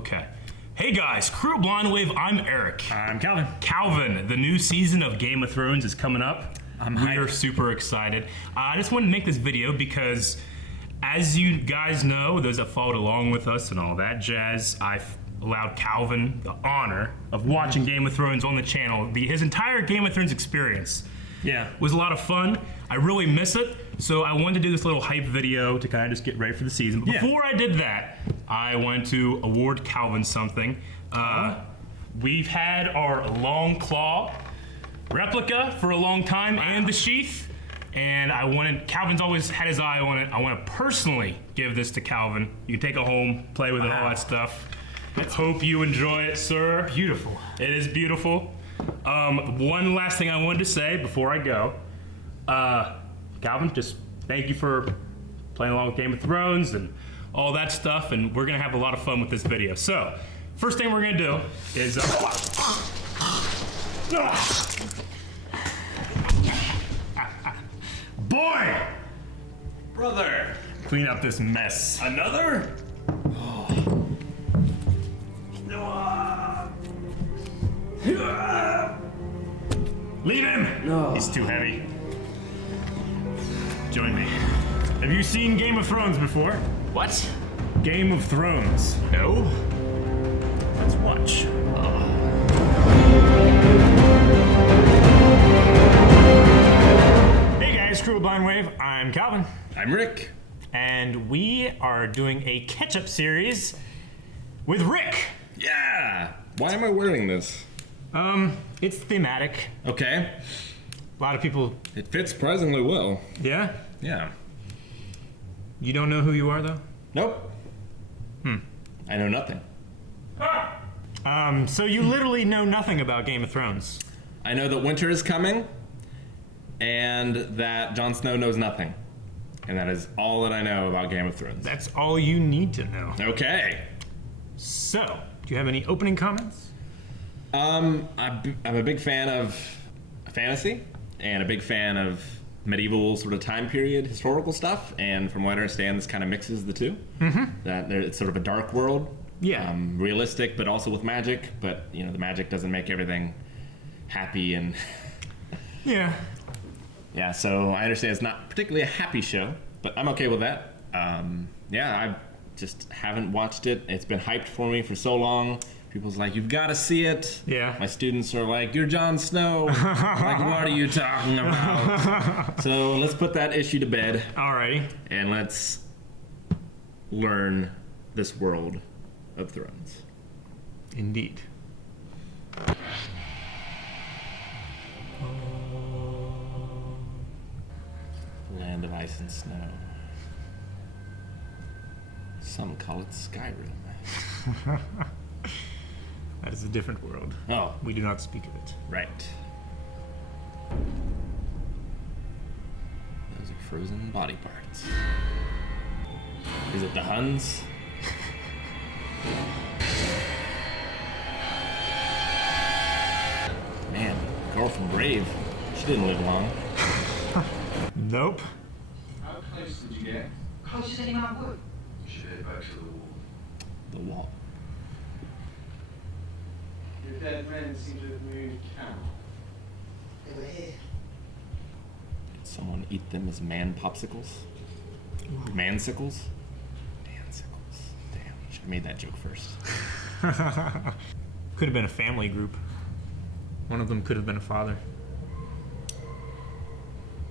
Okay. Hey guys, Crew Blind Wave, I'm Eric. I'm Calvin. Calvin, the new season of Game of Thrones is coming up. We are super excited. I just wanted to make this video because, as you guys know, those that followed along with us and all that jazz, I've allowed Calvin the honor of watching Game of Thrones on the channel. His entire Game of Thrones experience was a lot of fun. I really miss it, so I wanted to do this little hype video to kind of just get ready for the season. But before I did that, I wanted to award Calvin something. We've had our Long Claw replica for a long time and the sheath, and Calvin's always had his eye on it. I want to personally give this to Calvin. You can take it home, play with it, all that stuff. Hope you enjoy it, sir. Beautiful. It is beautiful. One last thing I wanted to say before I go. Calvin, just thank you for playing along with Game of Thrones and all that stuff, and we're gonna have a lot of fun with this video. So, first thing we're gonna do is boy! Brother! Clean up this mess. Another? Leave him! No. He's too heavy. Join me. Have you seen Game of Thrones before? What? Game of Thrones. No? Let's watch. Hey guys, Crew Blind Wave, I'm Calvin. I'm Rick. And we are doing a catch-up series with Rick. Yeah! Why am I wearing this? It's thematic. Okay. A lot of people... It fits surprisingly well. Yeah? Yeah. You don't know who you are, though? Nope. I know nothing. So you literally know nothing about Game of Thrones. I know that winter is coming, and that Jon Snow knows nothing. And that is all that I know about Game of Thrones. That's all you need to know. Okay. So, do you have any opening comments? I'm a big fan of fantasy, and a big fan of medieval sort of time period historical stuff, and from what I understand, this kind of mixes the two. That it's sort of a dark world. Yeah. Realistic, but also with magic, but you know, the magic doesn't make everything happy and... Yeah. Yeah, so I understand it's not particularly a happy show, but I'm okay with that. Yeah, I just haven't watched it. It's been hyped for me for so long. People's like, you've got to see it. Yeah. My students are like, you're Jon Snow. I'm like, what are you talking about? So let's put that issue to bed. Alrighty. And let's learn this world of Thrones. Indeed. Land of ice and snow. Some call it Skyrim. That is a different world. Oh, We do not speak of it. right. Those are frozen body parts. Is it the Huns? Man, girl from Brave. She didn't live long. Nope. How close did you get? Close as any man would. Should head back to the wall. The wall. The dead men seem to have moved camp. They were here. Did someone eat them as man popsicles? Mansicles? Mansicles. Damn, should have made that joke first. Could have been a family group. One of them could have been a father.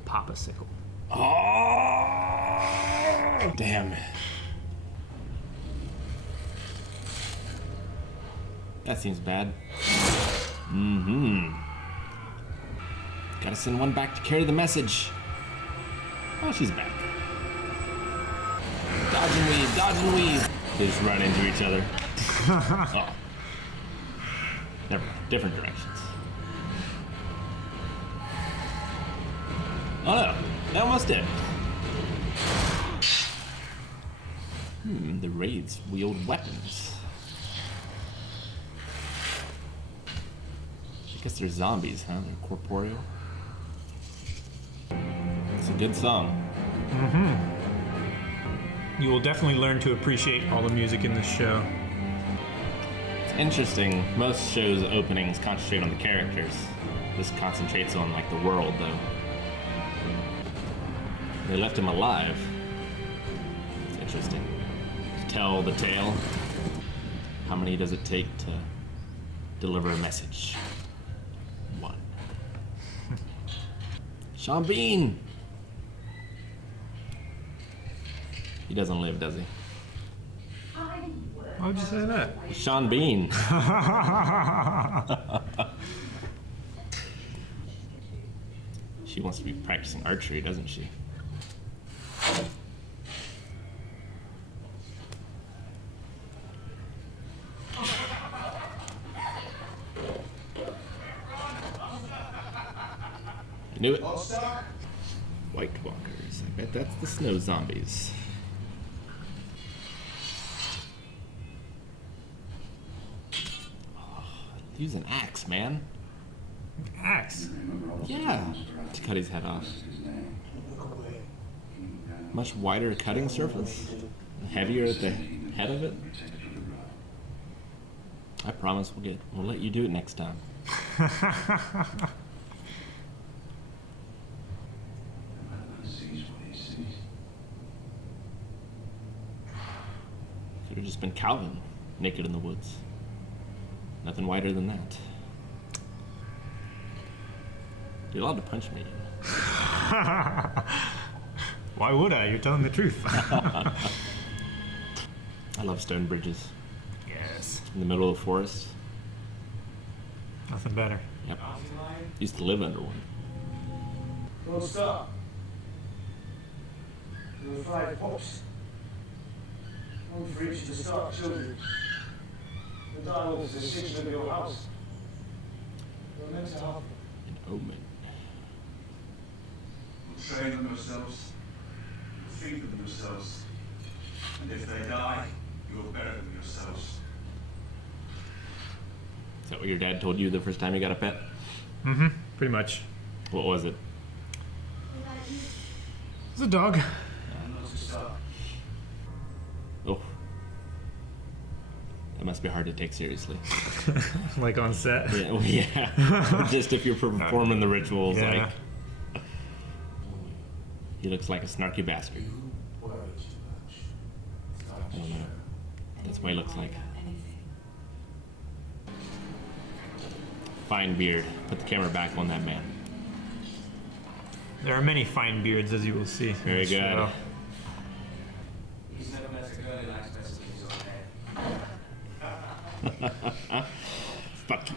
Papa Sickle. Oh! Damn. That seems bad. Gotta send one back to carry the message. Oh, she's back. Dodge and weave, dodge and weave. They just run into each other. Oh. Never mind. Different directions. Oh no, they almost did. The raids wield weapons. I guess they're zombies, huh? They're corporeal. It's a good song. You will definitely learn to appreciate all the music in this show. Interesting. Most shows' openings concentrate on the characters. This concentrates on like the world, though. They left him alive. It's interesting. To tell the tale. How many does it take to deliver a message? 1. Sean Bean! He doesn't live, does he? Why would you say that? Sean Bean. She wants to be practicing archery, doesn't she? I knew it. White walkers. I bet that's the snow zombies. Use an axe, man. Axe. Yeah, to cut his head off. Much wider cutting surface, heavier at the head of it. I promise we'll let you do it next time. Could have just been Calvin, naked in the woods. Nothing wider than that. You're allowed to punch me. Why would I? You're telling the truth. I love stone bridges. Yes. In the middle of the forest. Nothing better. Yep. Used to live under one. Don't stop. You'll fly pops. Don't for each to start children. The dialogue's the decision of your house. You're meant to have them. An omen. You'll train them yourselves. You'll feed them yourselves. And if they die, you'll bury them yourselves. Is that what your dad told you the first time you got a pet? Mm-hmm. Pretty much. What was it? It's a dog. Not to stop. Oh. That must be hard to take seriously. Like on set. Yeah, well, yeah. Just if you're performing the rituals, Yeah. like. He looks like a snarky bastard. I don't know. That's what he looks like. Fine beard. Put the camera back on that man. There are many fine beards, as you will see. Very good. So, He's never met a girl who likes better with his own hair. Fuck you.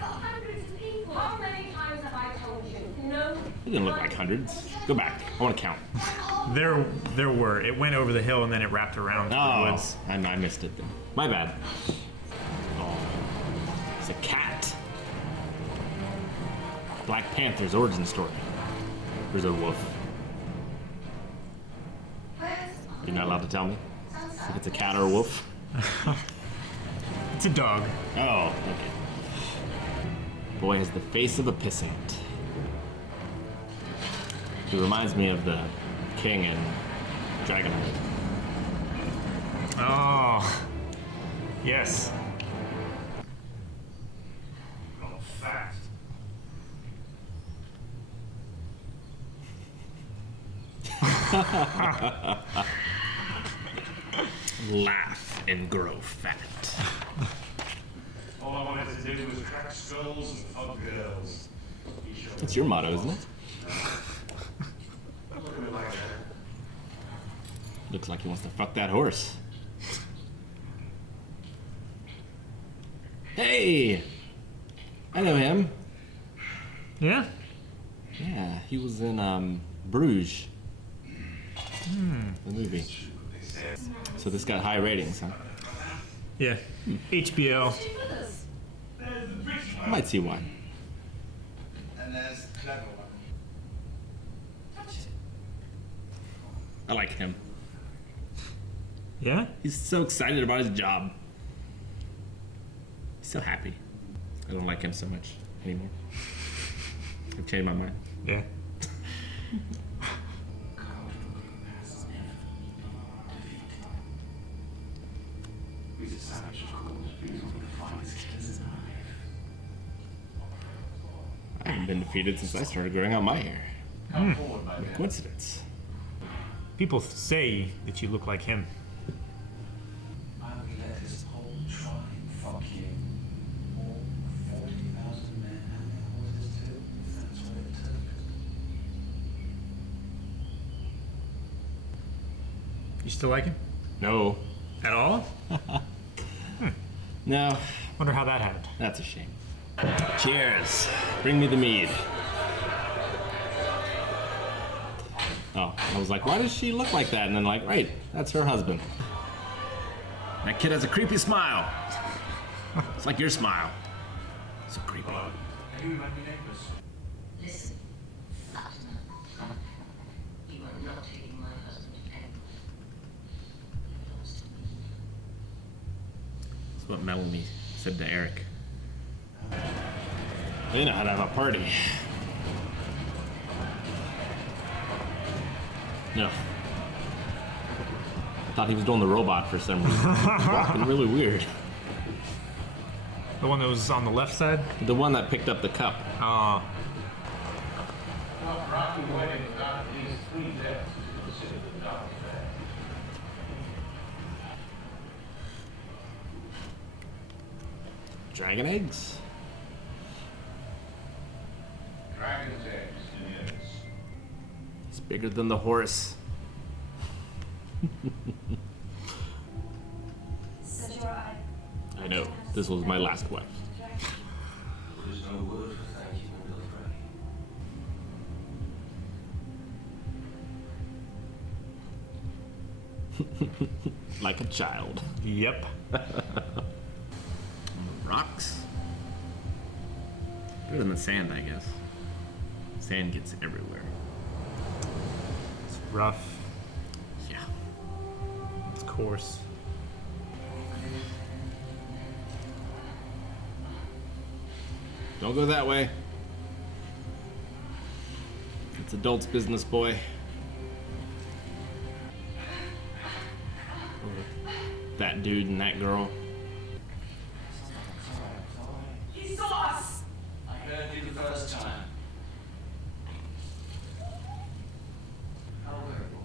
Hundreds of people. How many times have I told you? No. It didn't look like hundreds. Go back. I want to count. there were. It went over the hill and then it wrapped around through the Oh, woods. I missed it then. My bad. Oh, it's a cat. Black Panther's origin story. There's a wolf. You're not allowed to tell me if it's a cat or a wolf? It's a dog. Oh, okay. Boy has the face of a pissant. He reminds me of the king in Dragonheart. Oh. Yes. Got fat. Laugh and grow fat. All I wanted to do was crack skulls and hug girls. That's your motto, isn't it? Look at me like that. Looks like he wants to fuck that horse. Hey! I know him. Yeah? Yeah, he was in Bruges. The movie. So this got high ratings, huh? Yeah. HBO. I might see why. And there's the clever one. I like him. Yeah? He's so excited about his job. He's so happy. I don't like him so much anymore. I've changed my mind. Yeah. He's a savage, of course, but he's one of the finest killers alive. I haven't been defeated since I started growing out my hair. Come forward, my What a dear. coincidence. People say that you look like him. I will let this whole tribe fuck you. All 40,000 men and their horses too, if that's what it took. You still like him? No. At all? No, Wonder how that happened. that's a shame. Cheers. Bring me the mead. Oh, I was like, why does she look like that? And then like, right, that's her husband. That kid has a creepy smile. It's like your smile. So creepy. Are you my neighbors? Listen, Fatima. You are not taking my husband ever. He belongs to me. That's what Melanie said to Eric. They know how to have a party. No. I thought he was doing the robot for some reason. Walking really weird. The one that was on the left side? The one that picked up the cup. Oh. Not rocking away without at least 3 deaths is considered a dark affair. Dragon eggs. Dragon's eggs, yes. It's bigger than the horse. I know. This was my last wife. There's no word for thank you, my little Freddie. Like a child. Yep. Rocks. Better than the sand, I guess. Sand gets everywhere. It's rough. Yeah. It's coarse. Don't go that way. It's adults' business, boy. That dude and that girl. He saw us! I heard you the first time. How old are you,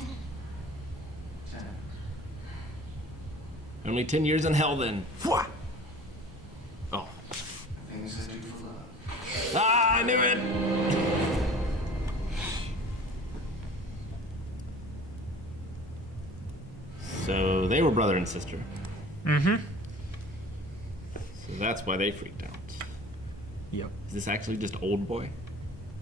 boy? 10. Only 10 years in hell then. Fwah! Oh. Things I do for love. Ah, I knew it! So they were brother and sister. Mm-hmm. So that's why they freaked out. Yep. Is this actually just Old Boy?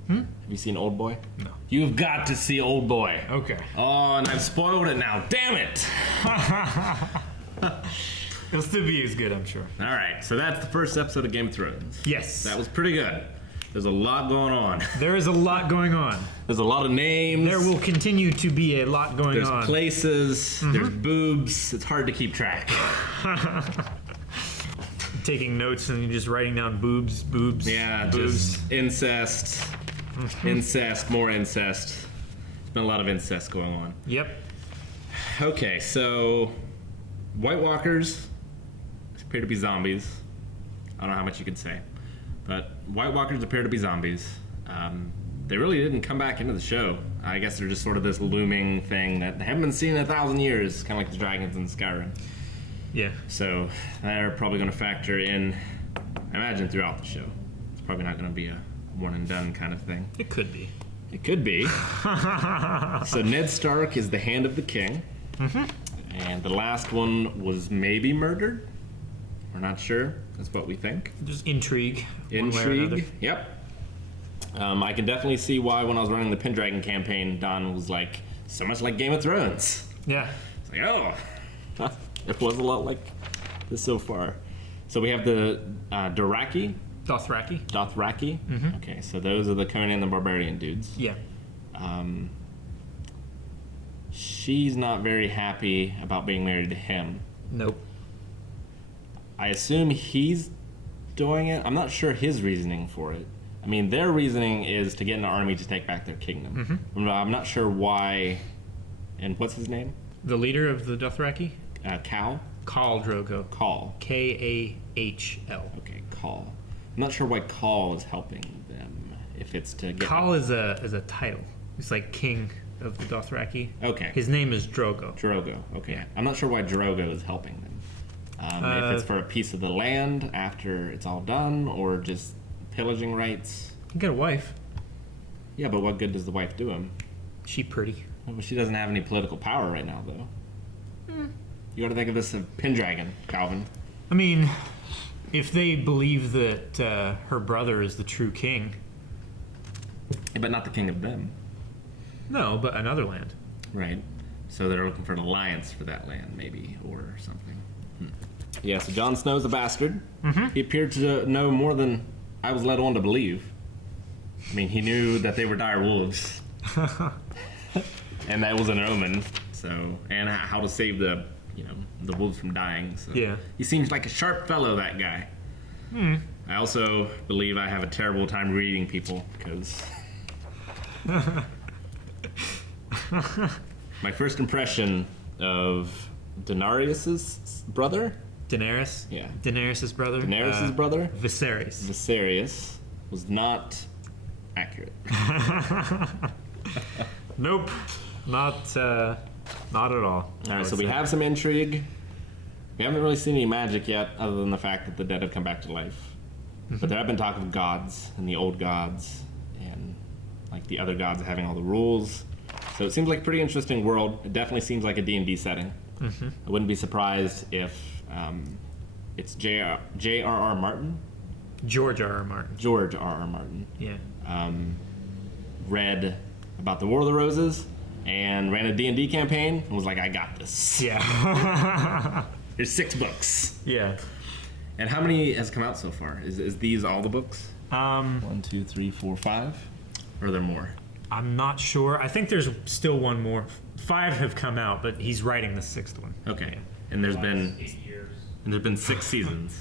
Have you seen Old Boy? No. You've got to see Old Boy. Okay. Oh, and I've spoiled it now. Damn it! It'll still be as good, I'm sure. All right, so that's the first episode of Game of Thrones. Yes. That was pretty good. There's a lot going on. There is a lot going on. There's a lot of names. There will continue to be a lot going There's on. places. There's boobs. It's hard to keep track. Taking notes and you're just writing down boobs, boobs, Yeah, boobs. just incest. Incest, more incest. There's been a lot of incest going on. Yep. Okay, so White Walkers appear to be zombies. I don't know how much you could say, but White Walkers appear to be zombies. They really didn't come back into the show. I guess they're just sort of this looming thing that they haven't been seen in 1,000 years, kind of like the dragons in Skyrim. Yeah. So they're probably going to factor in, I imagine, throughout the show. It's probably not going to be a one and done kind of thing. It could be. It could be. So Ned Stark is the Hand of the King. And the last one was maybe murdered. We're not sure. That's what we think. Just intrigue. one way or another. Intrigue. Yep. I can definitely see why when I was running the Pendragon campaign, Don was like, so much like Game of Thrones. Yeah. It's like, oh, it was a lot like this so far. So we have the Dothraki. Dothraki. Okay, so those are the Conan the Barbarian dudes. Yeah. She's not very happy about being married to him. Nope. I assume he's doing it. I'm not sure his reasoning for it. I mean, their reasoning is to get an army to take back their kingdom. I'm not sure why. And what's his name? The leader of the Dothraki? Cal? Khal Drogo. Call. K-A-H-L. Okay, Call. I'm not sure why Call is helping them. If it's to get... Khal is a title. He's like king of the Dothraki. Okay. His name is Drogo. Drogo. Okay. Yeah. I'm not sure why Drogo is helping them. If it's for a piece of the land after it's all done, or just pillaging rights. He got a wife. Yeah, but what good does the wife do him? She pretty. Well, she doesn't have any political power right now, though. You gotta think of this as Pendragon, Calvin. I mean, if they believe that her brother is the true king. Yeah, but not the king of them. No, but another land. Right. So they're looking for an alliance for that land, maybe, or something. Yeah, so Jon Snow's a bastard. He appeared to know more than I was led on to believe. I mean, he knew that they were dire wolves. And that was an omen. So, and how to save the wolves from dying. So Yeah. He seems like a sharp fellow, that guy. I also believe I have a terrible time reading people, because my first impression of Daenerys' brother? Daenerys? Yeah. Daenerys' brother? Daenerys' brother? Viserys. Viserys was not accurate. Nope. Not at all. All right, so we have some intrigue. We haven't really seen any magic yet, other than the fact that the dead have come back to life. But there have been talk of gods and the old gods, and like the other gods having all the rules. So it seems like a pretty interesting world. It definitely seems like a D&D setting. I wouldn't be surprised if it's J.R.R. Martin. George R.R. Martin. George R.R. Martin. Yeah. Read about the War of the Roses and ran a D&D campaign and was like, I got this. Yeah. Here's 6 books. Yeah. And how many has come out so far? Is these all the books? 1, 2, 3, 4, 5? Or are there more? I'm not sure. I think there's still one more. 5 have come out, but he's writing the 6th one. Okay. And there's been 6 seasons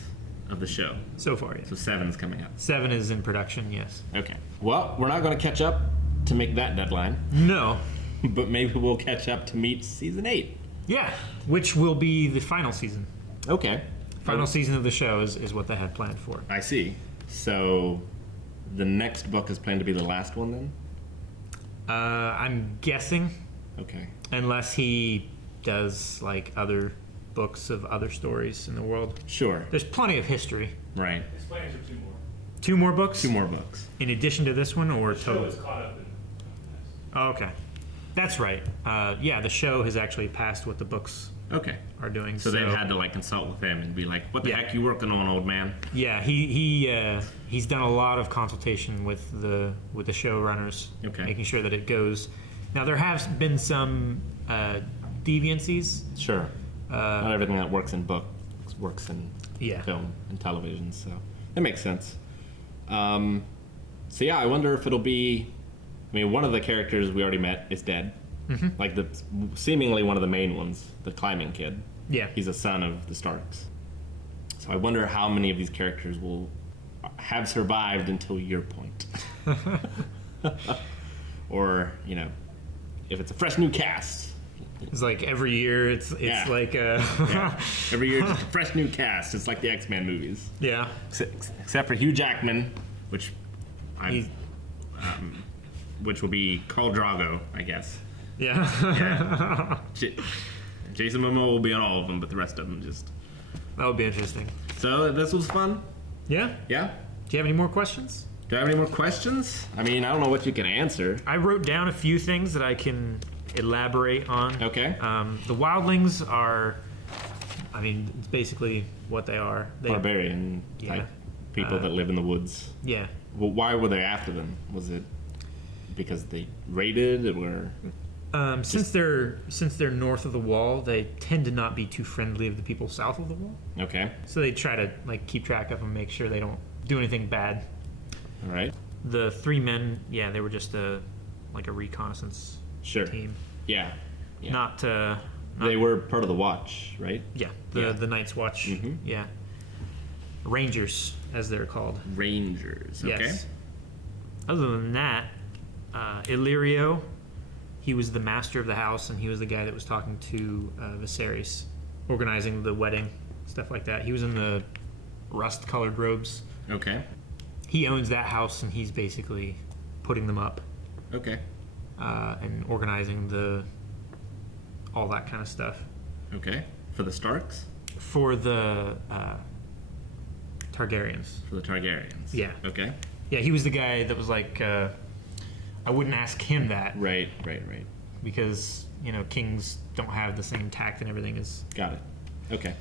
of the show. So far, yes. So 7's coming up. 7 is in production, yes. Okay. Well, we're not going to catch up to make that deadline, No. but maybe we'll catch up to meet season 8. Yeah. Which will be the final season. Okay. Final season of the show is what they had planned for. I see. So the next book is planned to be the last one then? I'm guessing, Okay. unless he does like other books of other stories in the world. Sure. There's plenty of history. Right. His plans are 2 more. 2 more books? 2 more books. In addition to this one, or Show total? is caught up in. Oh, okay. That's right. Yeah, the show has actually passed what the books Okay. are doing. So they've had to like consult with him and be like, what the Yeah. heck you working on, old man? Yeah, he's done a lot of consultation with the showrunners, Okay. making sure that it goes. Now there have been some deviancies. Sure. Not everything that works in books works in Yeah. film and television, so that makes sense. So yeah, I wonder if it'll be. I mean, one of the characters we already met is dead. Like seemingly one of the main ones, the climbing kid. Yeah. He's a son of the Starks. So I wonder how many of these characters will have survived until your point. Or, if it's a fresh new cast. It's like every year it's Yeah. like Yeah. Every year, just a fresh new cast. It's like the X-Men movies. yeah. Except for Hugh Jackman, which He's- which will be Khal Drogo, I guess. Yeah. Yeah. Jason Momoa will be on all of them, but the rest of them just. That would be interesting. So this was fun. Yeah. Yeah. Do you have any more questions? Do I have any more questions? I mean, I don't know what you can answer. I wrote down a few things that I can elaborate on. Okay. The wildlings are, I mean, it's basically what they are. Barbarian type people that live in the woods. Yeah. Well, why were they after them? Was it because they raided, or? Since they're north of the wall, they tend to not be too friendly of the people south of the wall. Okay. So they try to like keep track of them, make sure they don't do anything bad. All right. The 3 men, yeah, they were just a reconnaissance Sure. team. Yeah. Yeah. Not They were part of the Watch, right? yeah, Yeah. the Night's Watch. Mhm. Yeah. Rangers, as they're called. Rangers. Okay. Yes. Other than that, Illyrio, he was the master of the house, and he was the guy that was talking to Viserys, organizing the wedding, stuff like that. He was in the rust-colored robes. Okay. He owns that house, and he's basically putting them up Okay. and organizing all that kind of stuff. Okay. For the Starks? For the Targaryens. For the Targaryens. Yeah. Okay. Yeah, he was the guy that was like, I wouldn't ask him that Right. because, kings don't have the same tact and everything as... Got it. Okay.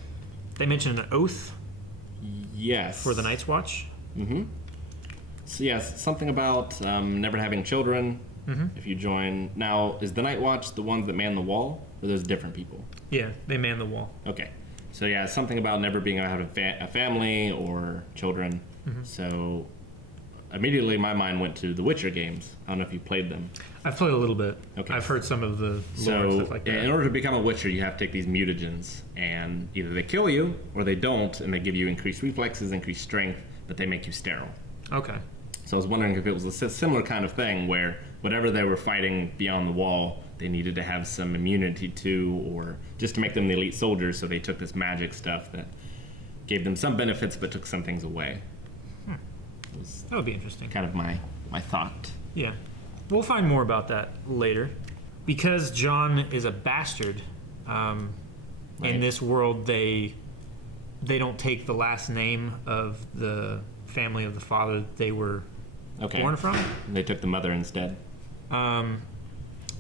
They mentioned an oath Yes. for the Night's Watch. Mm-hmm. So yes, something about never having children if you join. Now, is the Night Watch the ones that man the wall, or there's different people? Yeah, they man the wall. Okay. So yeah, something about never being able to have a family or children. So immediately my mind went to the Witcher games. I don't know if you played them. I've played a little bit. Okay. I've heard some of the lore and So stuff like that. in order to become a Witcher, you have to take these mutagens, and either they kill you or they don't, and they give you increased reflexes, increased strength, but they make you sterile. Okay. So I was wondering if it was a similar kind of thing where whatever they were fighting beyond the wall, they needed to have some immunity to, or just to make them the elite soldiers, so they took this magic stuff that gave them some benefits but took some things away. It was That would be interesting. kind of my thought. Yeah. We'll find more about that later. Because John is a bastard, Right. in this world they don't take the last name of the family of the father they were Okay. born from. They took the mother instead.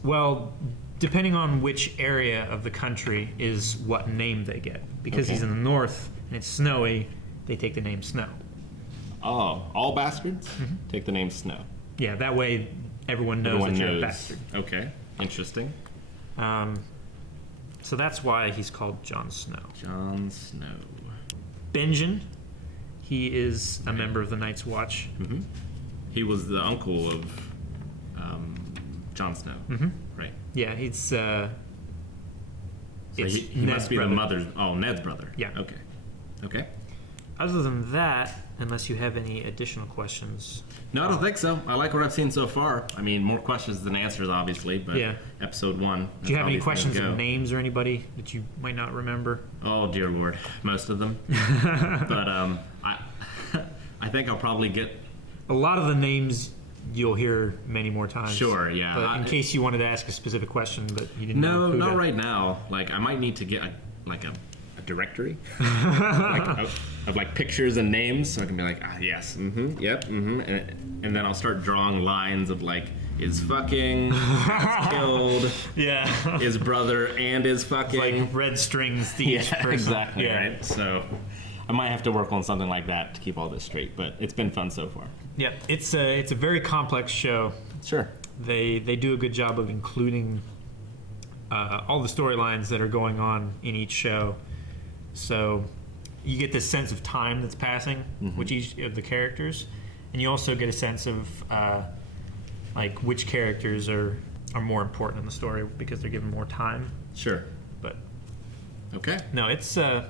Well, depending on which area of the country is what name they get. Because Okay. he's in the north and it's snowy, they take the name Snow. Oh, all bastards take the name Snow. Yeah, that way everyone knows Everyone that you're knows. a bastard. Okay, interesting. So that's why he's called Jon Snow. Jon Snow. Benjen, he is a member of the Night's Watch. He was the uncle of Jon Snow. Right. Yeah, it's So it's he Ned's must be brother. the mother's. Oh, Ned's brother. Yeah. Okay. Okay. Other than that, unless you have any additional questions, No, I don't think so. I like what I've seen so far. I mean, more questions than answers, obviously. But Yeah. episode 1. do you have any that's questions obviously of gonna names or anybody that you might not remember? go. Oh dear Lord, most of them. But I think I'll probably get. A lot of the names you'll hear many more times. Sure, yeah. But in case you wanted to ask a specific question, but you didn't know No, who not to- right now. Like I might need to get a directory of like pictures and names, so I can be like, yes, yep, and then I'll start drawing lines of like, is fucking, has killed, Yeah. is brother, and is fucking. like red strings to each person. Exactly, Yeah. right? So I might have to work on something like that to keep all this straight, but it's been fun so far. Yeah, it's a very complex show. Sure. They do a good job of including all the storylines that are going on in each show. So you get this sense of time that's passing with each of the characters, and you also get a sense of like which characters are more important in the story because they're given more time. Sure. But Okay. no, it's a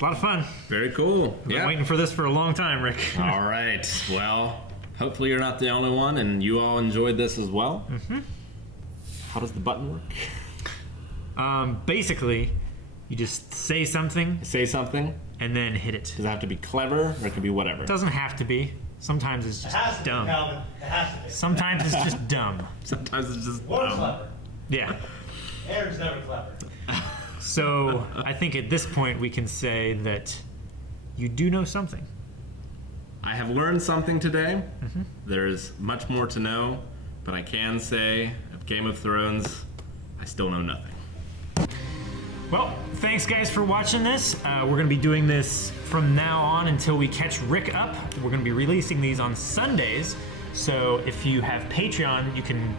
lot of fun. Very cool. I've been waiting for this for a long time, Rick. All right. Well, hopefully you're not the only one, and you all enjoyed this as well. How does the button work? Basically, you just say something Say something. and then hit it. Does it have to be clever, or it can be whatever? It doesn't have to be. Sometimes it's It just has to dumb. be, Calvin. It has to be. Sometimes it's just dumb. Sometimes it's just Or dumb. clever. Yeah. Aaron's never clever. So I think at this point we can say that you do know something. I have learned something today. There's much more to know, but I can say of Game of Thrones, I still know nothing. Well, thanks guys for watching this. We're going to be doing this from now on until we catch Rick up. We're going to be releasing these on Sundays. So if you have Patreon, you can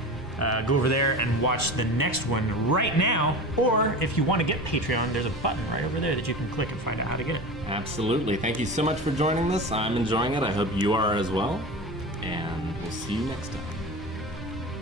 go over there and watch the next one right now. Or if you want to get Patreon, there's a button right over there that you can click and find out how to get it. Absolutely. Thank you so much for joining this. I'm enjoying it. I hope you are as well. And we'll see you next time.